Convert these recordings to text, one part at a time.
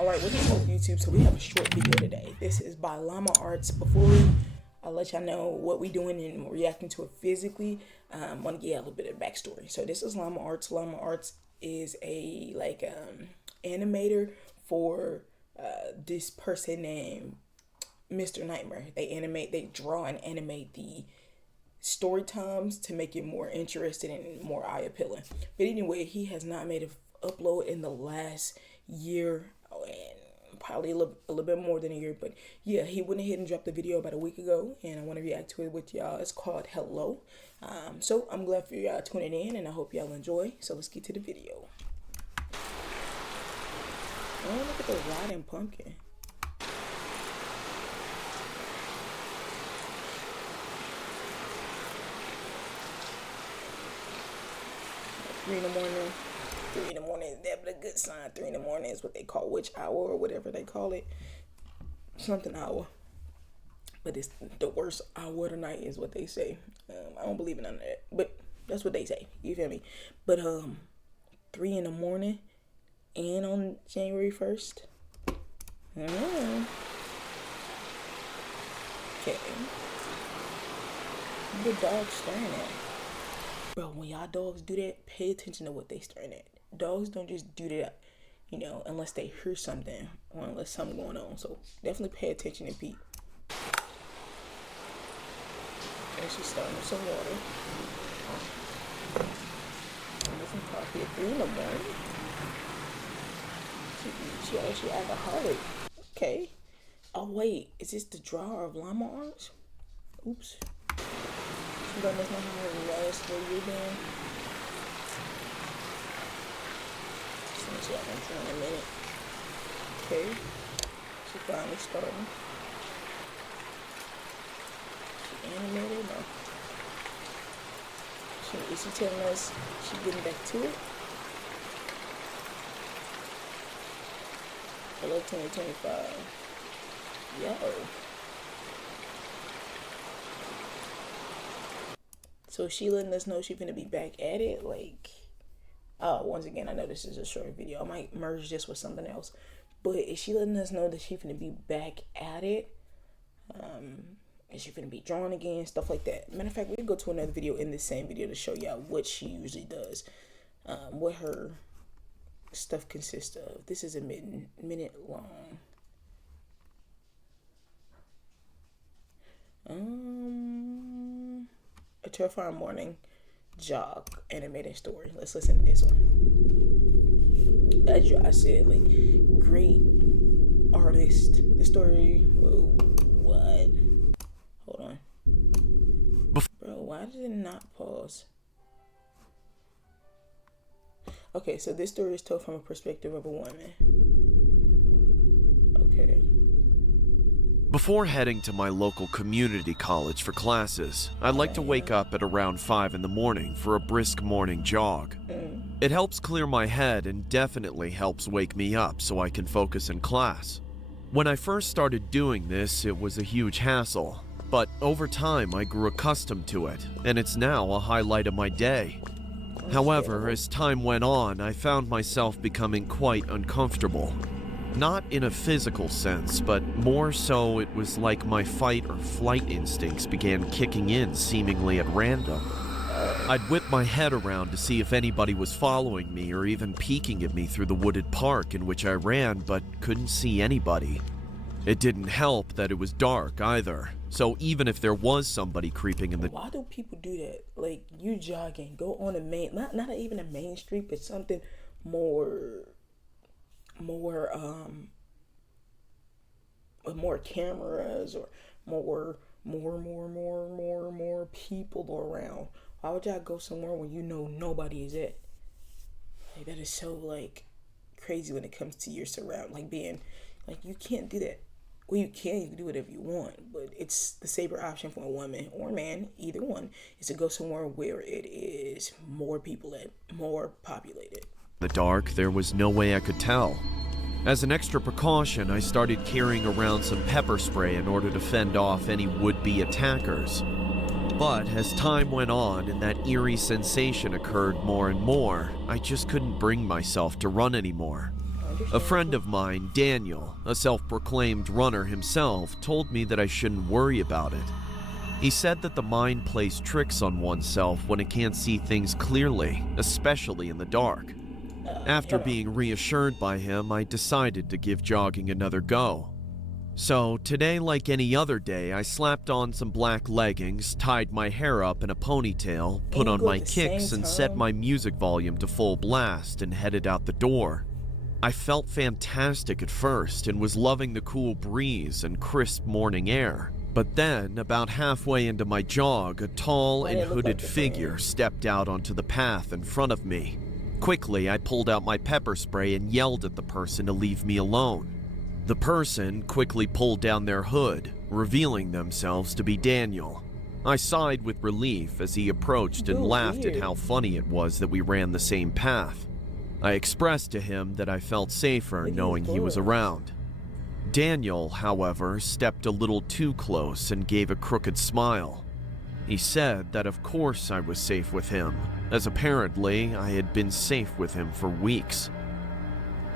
Alright, what's up YouTube? So we have a short video today. This is by Llama Arts. Before I let y'all know what we doing and reacting to it physically, I want to give a little bit of backstory. So this is Llama Arts. Llama Arts is a animator for this person named Mr. Nightmare. They draw and animate the story times to make it more interesting and more eye appealing. But anyway, he has not made an upload in the last year, and probably a little bit more than a year. But yeah, he went ahead and dropped the video about a week ago, and I want to react to it with y'all. It's called Hello. So I'm glad for y'all tuning in, and I hope y'all enjoy. So let's get to the video. Oh, look at the riding pumpkin. Three in the morning is definitely a good sign. 3 in the morning is what they call witch hour or whatever they call it. Something hour. But it's the worst hour of the night is what they say. I don't believe in none of that, but that's what they say. You feel me? But 3 in the morning and on January 1st. Okay. The dog staring at. Bro, when y'all dogs do that, pay attention to what they staring at. Dogs don't just do that, you know, unless they hear something or unless something going on. So definitely pay attention and peep. Okay, she's starting with some water. And some coffee at 3 in the morning. She actually alcoholic. Okay. Oh wait, is this the drawer of Llama Arts? Oops. She letting us know how her last 4 years been. She hasn't drawn in a minute. Okay. She finally starting. She animated. No. Is she telling us she's getting back to it? Hello 2025. Yo. So she letting us know she's gonna be back at it, like, once again, I know this is a short video. I might merge this with something else, but is she letting us know that she's gonna be back at it? Is she gonna be drawing again, stuff like that? Matter of fact, we'll go to another video in this same video to show y'all what she usually does, what her stuff consists of. This is a minute long. A terrifying morning jog animated story. Let's listen to this one. As I said, like, great artist. The story. Whoa, what? Hold on, bro. Why did it not pause? Okay, so this story is told from a perspective of a woman. Okay. Before heading to my local community college for classes, I'd like to wake up at around 5 in the morning for a brisk morning jog. It helps clear my head and definitely helps wake me up so I can focus in class. When I first started doing this, it was a huge hassle, but over time I grew accustomed to it, and it's now a highlight of my day. However, as time went on, I found myself becoming quite uncomfortable. Not in a physical sense, but more so it was like my fight or flight instincts began kicking in seemingly at random. I'd whip my head around to see if anybody was following me or even peeking at me through the wooded park in which I ran, but couldn't see anybody. It didn't help that it was dark either, so even if there was somebody creeping in the— Why do people do that? Like, you jogging, go on a main, not even a main street, but something more cameras or more people around. Why would y'all go somewhere where you know nobody is at? Like, that is so, like, crazy when it comes to your surround, like, being, like, you can't do that. Well, you can do whatever you want, but it's the safer option for a woman or man, either one, is to go somewhere where it is more people at, more populated. The dark, there was no way I could tell. As an extra precaution, I started carrying around some pepper spray in order to fend off any would-be attackers. But as time went on and that eerie sensation occurred more and more, I just couldn't bring myself to run anymore. A friend of mine, Daniel, a self-proclaimed runner himself, told me that I shouldn't worry about it. He said that the mind plays tricks on oneself when it can't see things clearly, especially in the dark. After being reassured by him, I decided to give jogging another go. So today, like any other day, I slapped on some black leggings, tied my hair up in a ponytail, put on my kicks, and set my music volume to full blast and headed out the door. I felt fantastic at first and was loving the cool breeze and crisp morning air. But then, about halfway into my jog, a tall and hooded figure stepped out onto the path in front of me. Quickly, I pulled out my pepper spray and yelled at the person to leave me alone. The person quickly pulled down their hood, revealing themselves to be Daniel. I sighed with relief as he approached and laughed at how funny it was that we ran the same path. I expressed to him that I felt safer knowing he was around. Daniel, however, stepped a little too close and gave a crooked smile. He said that of course I was safe with him, as apparently I had been safe with him for weeks.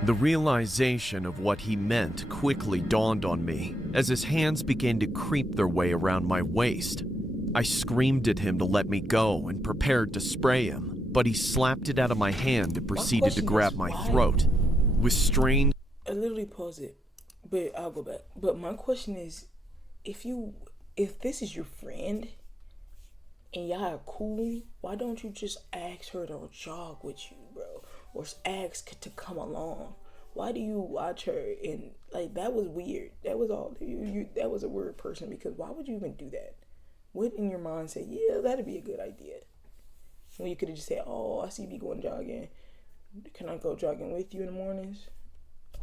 The realization of what he meant quickly dawned on me as his hands began to creep their way around my waist. I screamed at him to let me go and prepared to spray him, but he slapped it out of my hand and proceeded to grab my throat. With strange... I literally paused it, but I'll go back. But my question is, if this is your friend and y'all are cool, why don't you just ask her to jog with you, bro? Or ask to come along? Why do you watch her and like that was weird? That was all that was a weird person, because why would you even do that? What in your mind said, yeah, that'd be a good idea? When you could have just said, oh, I see you going jogging. Can I go jogging with you in the mornings?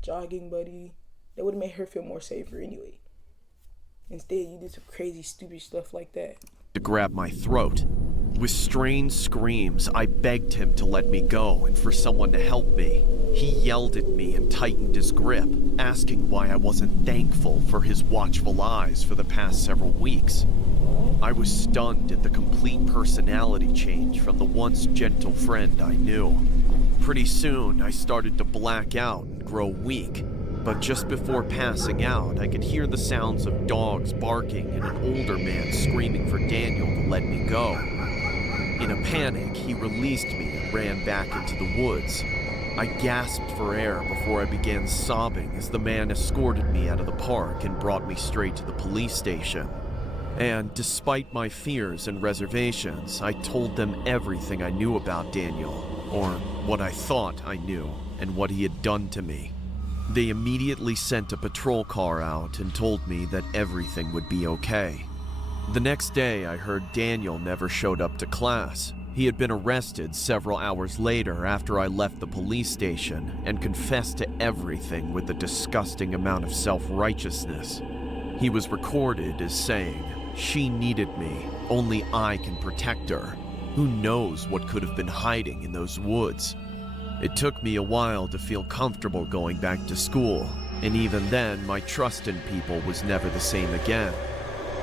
Jogging buddy. That would have made her feel more safer anyway. Instead, you did some crazy, stupid stuff like that. To grab my throat. With strained screams, I begged him to let me go and for someone to help me. He yelled at me and tightened his grip, asking why I wasn't thankful for his watchful eyes for the past several weeks. I was stunned at the complete personality change from the once gentle friend I knew. Pretty soon, I started to black out and grow weak. But just before passing out, I could hear the sounds of dogs barking and an older man screaming for Daniel to let me go. In a panic, he released me and ran back into the woods. I gasped for air before I began sobbing as the man escorted me out of the park and brought me straight to the police station. And despite my fears and reservations, I told them everything I knew about Daniel, or what I thought I knew, and what he had done to me. They immediately sent a patrol car out and told me that everything would be okay. The next day, I heard Daniel never showed up to class. He had been arrested several hours later after I left the police station and confessed to everything with a disgusting amount of self-righteousness. He was recorded as saying, "She needed me. Only I can protect her. Who knows what could have been hiding in those woods?" It took me a while to feel comfortable going back to school, and even then, my trust in people was never the same again.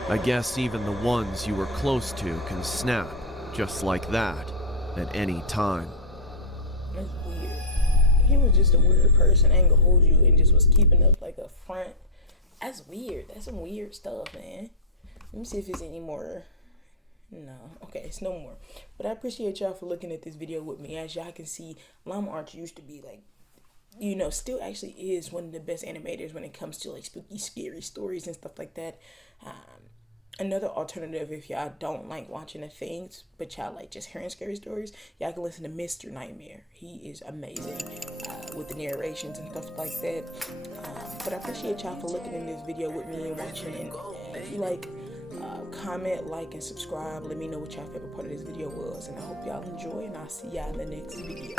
I guess even the ones you were close to can snap, just like that, at any time. That's weird. He was just a weird person, ain't gonna hold you, and just was keeping up like a front. That's weird. That's some weird stuff, man. Let me see if there's any more. No, okay, it's no more. But I appreciate y'all for looking at this video with me. As y'all can see, Llama Arch used to be like, you know, still actually is one of the best animators when it comes to like spooky, scary stories and stuff like that. Another alternative, if y'all don't like watching the things, but y'all like just hearing scary stories, y'all can listen to Mr. Nightmare. He is amazing with the narrations and stuff like that. But I appreciate y'all for looking in this video with me and watching it. If you like, comment, like, and subscribe. Let me know what y'all favorite part of this video was, and I hope y'all enjoy, and I'll see y'all in the next video.